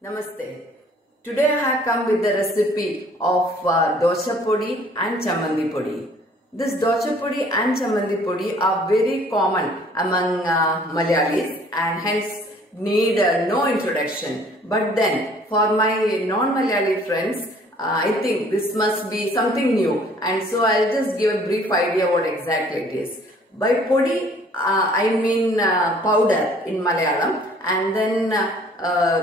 Namaste. Today I have come with the recipe of dosha podi and chammandi podi. This dosha podi and chammandi podi are very common among Malayalis and hence need no introduction. But then for my non-Malayali friends, I think this must be something new, and so I'll just give a brief idea what exactly it is. By podi, I mean powder in Malayalam, and then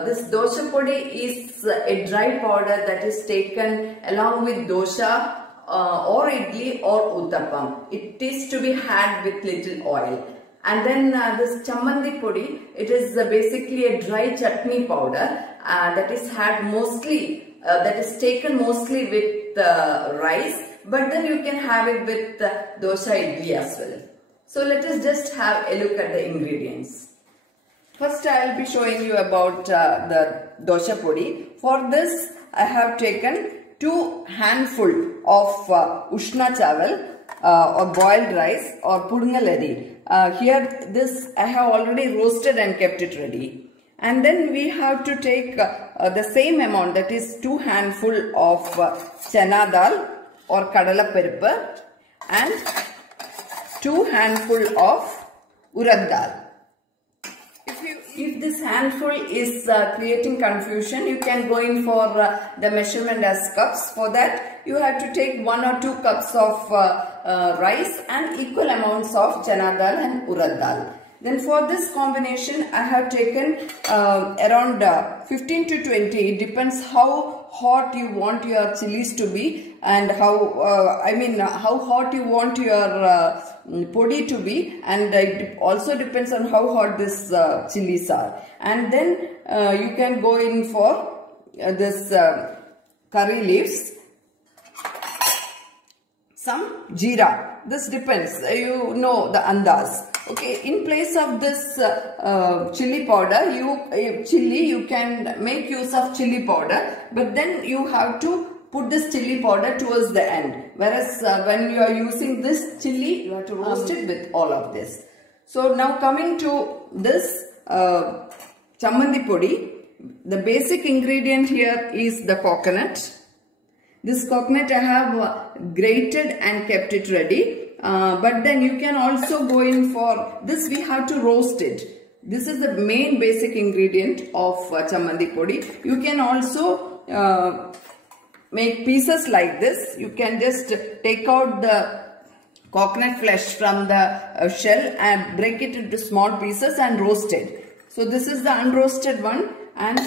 this dosha podi is a dry powder that is taken along with dosha or idli or uttapam. It is to be had with little oil. And then this chammandi podi, it is basically a dry chutney powder that is had mostly, that is taken mostly with rice, but then you can have it with dosha idli as well. So let us just have a look at the ingredients. First I will be showing you about the dosha podi. For this I have taken 2 handful of ushna chawal or boiled rice or pudungalari. Here this I have already roasted and kept it ready. And then we have to take the same amount, that is 2 handful of chana dal or kadala parippu and 2 handful of urad dal. If this handful is creating confusion, you can go in for the measurement as cups. For that, you have to take 1 or 2 cups of rice and equal amounts of chana dal and urad dal. Then for this combination, I have taken around 15 to 20. It depends how hot you want your chilies to be and how how hot you want your podi to be, and it also depends on how hot this chilies are. And then you can go in for this curry leaves, some jeera. This depends, you know the andas. Okay, in place of this chili powder, you can make use of chili powder, but then you have to put this chili powder towards the end. Whereas when you are using this chili, you have to roast it with all of this. So now coming to this chammandi podi, the basic ingredient here is the coconut. This coconut I have grated and kept it ready. But then you can also go in for this, we have to roast it. This is the main basic ingredient of chammandi podi. You can also make pieces like this. You can just take out the coconut flesh from the shell and break it into small pieces and roast it. So this is the unroasted one, and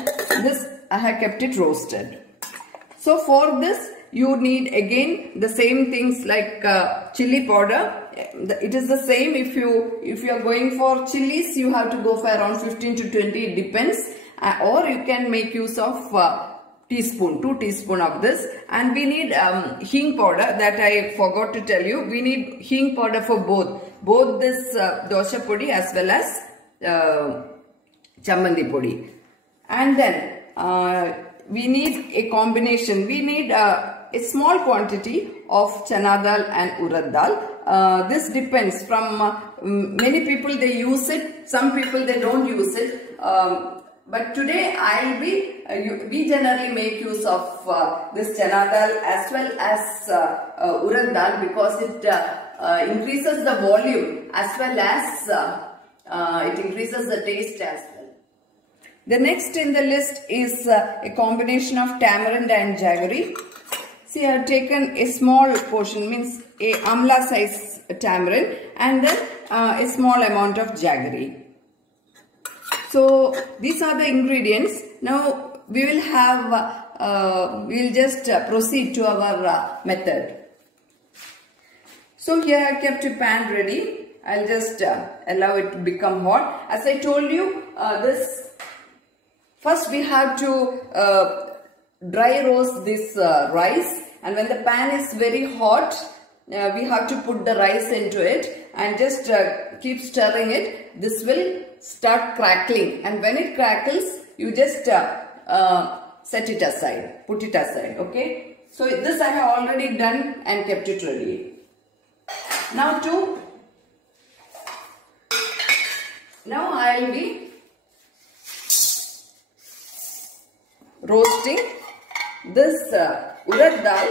this I have kept it roasted. So for this you need again the same things like chili powder. It is the same. If you are going for chilies, you have to go for around 15 to 20, it depends, or you can make use of 2 teaspoons of this. And we need hing powder, that I forgot to tell you. We need hing powder for both this dosha podi as well as chammandi podi. And then we need a combination. We need a small quantity of chana dal and urad dal. This depends from many people, they use it, some people they don't use it. But today we generally make use of this chana dal as well as urad dal, because it increases the volume as well as it increases the taste as well. The next in the list is a combination of tamarind and jaggery. See, I have taken a small portion, means a amla size tamarind, and then a small amount of jaggery. So these are the ingredients. Now we will have, we will just proceed to our method. So here I have kept a pan ready. I'll just allow it to become hot. As I told you, first we have to dry roast this rice, and when the pan is very hot, we have to put the rice into it and just keep stirring it. This will start crackling, and when it crackles, you just set it aside, put it aside. Okay, so this I have already done and kept it ready. Now I will be roasting this urad dal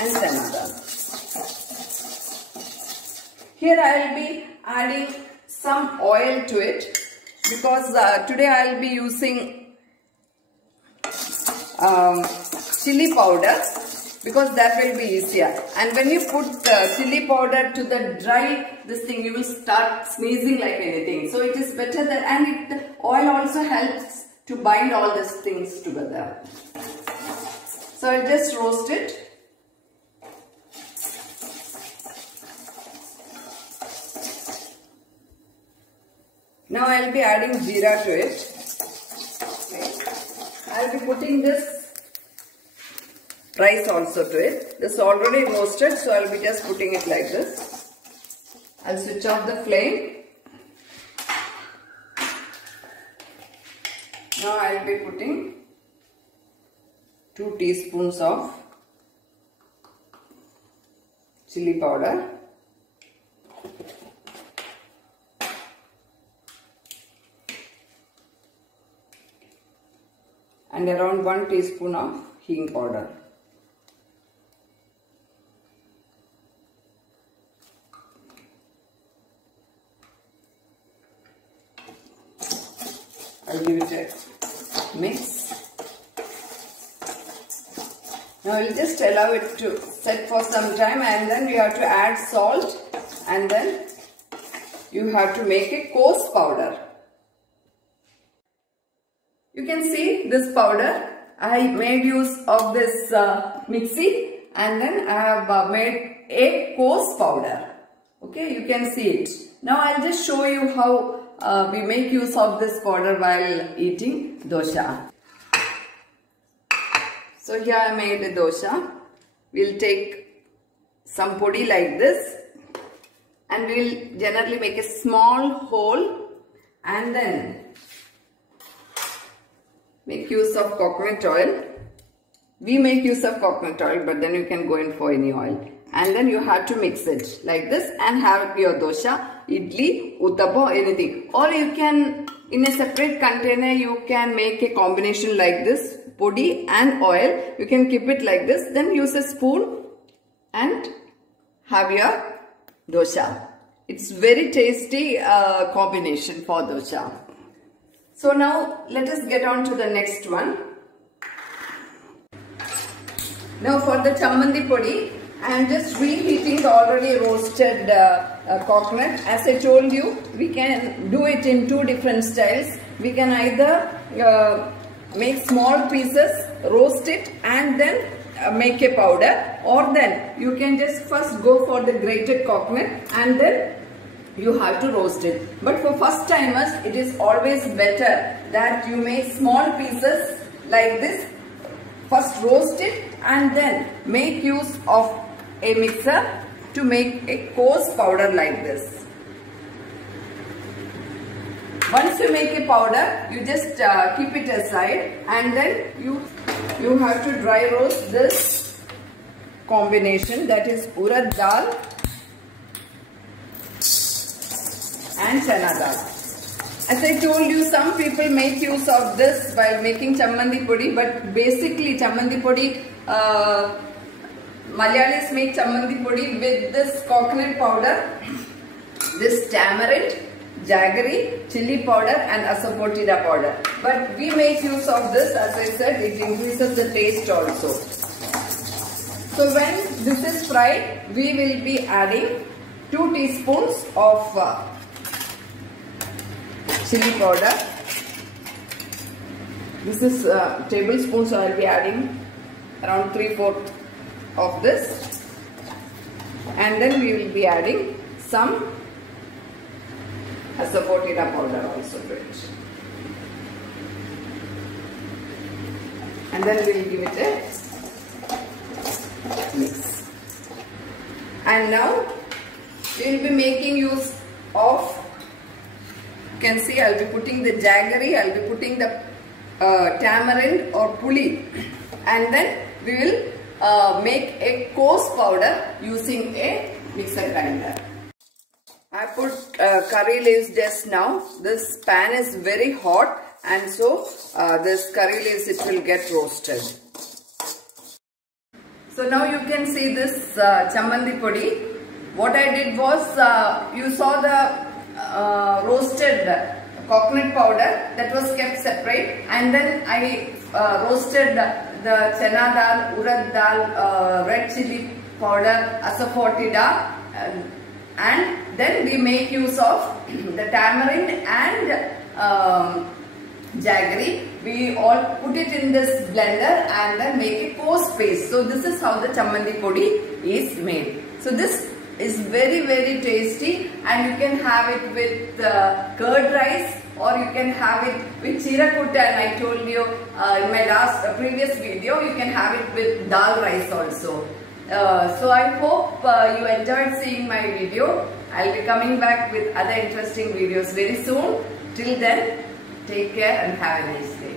and chana dal. Here I will be adding some oil to it because today I will be using chili powder because that will be easier. And when you put chili powder to the dry this thing, you will start sneezing like anything. So it is better that, and the oil also helps to bind all these things together. So I'll just roast it. Now I'll be adding jeera to it. Okay. I'll be putting this rice also to it. This is already roasted, so I'll be just putting it like this. I'll switch off the flame. Now I'll be putting 2 teaspoons of chili powder. And around 1 teaspoon of hing powder. I'll give it a mix. Now we'll just allow it to set for some time, and then you have to add salt, and then you have to make a coarse powder. You can see this powder. I made use of this mixie, and then I have made a coarse powder. Okay, you can see it. Now I'll just show you how we make use of this powder while eating dosha. So here I made a dosha. We'll take some podi like this, and we'll generally make a small hole, and then make use of coconut oil. We make use of coconut oil, but then you can go in for any oil. And then you have to mix it like this and have your dosha, idli, uttappa, anything. Or you can, in a separate container, you can make a combination like this, podi and oil. You can keep it like this, then use a spoon and have your dosha. It's very tasty combination for dosha. So now let us get on to the next one. Now for the chammandi podi, I am just reheating the already roasted coconut. As I told you, we can do it in 2 different styles. We can either make small pieces, roast it, and then make a powder, or then you can just first go for the grated coconut and then you have to roast it. But for first timers, it is always better that you make small pieces like this. First roast it and then make use of a mixer to make a coarse powder like this. Once you make a powder, you just keep it aside, and then you have to dry roast this combination, that is urad dal and chana dal. As I told you, some people make use of this while making chammandi podi, but basically chammandi podi, Malayalis make chammandi podi with this coconut powder, this tamarind, jaggery, chili powder and asafoetida powder. But we make use of this, as I said, it increases the taste also. So when this is fried, we will be adding 2 teaspoons of chili powder. This is tablespoon, so I will be adding around 3/4 of this, and then we will be adding some asafoetida powder also to it, and then we will give it a mix. And now we will be making use of, you can see I will be putting the jaggery, I will be putting the tamarind or puli, and then we will make a coarse powder using a mixer grinder. I put curry leaves just now. This pan is very hot and so this curry leaves, it will get roasted. So now you can see this chammandi podi. What I did was, you saw the roasted coconut powder that was kept separate, and then I roasted the chana dal, urad dal, red chili powder, asafoetida, and then we make use of the tamarind and jaggery. We all put it in this blender and then make a coarse paste. So this is how the chammandi podi is made. So this is very tasty, and you can have it with curd rice, or you can have it with chirakutta, and I told you in my previous video, you can have it with dal rice also. So I hope you enjoyed seeing my video. I'll be coming back with other interesting videos very soon. Till then, take care and have a nice day.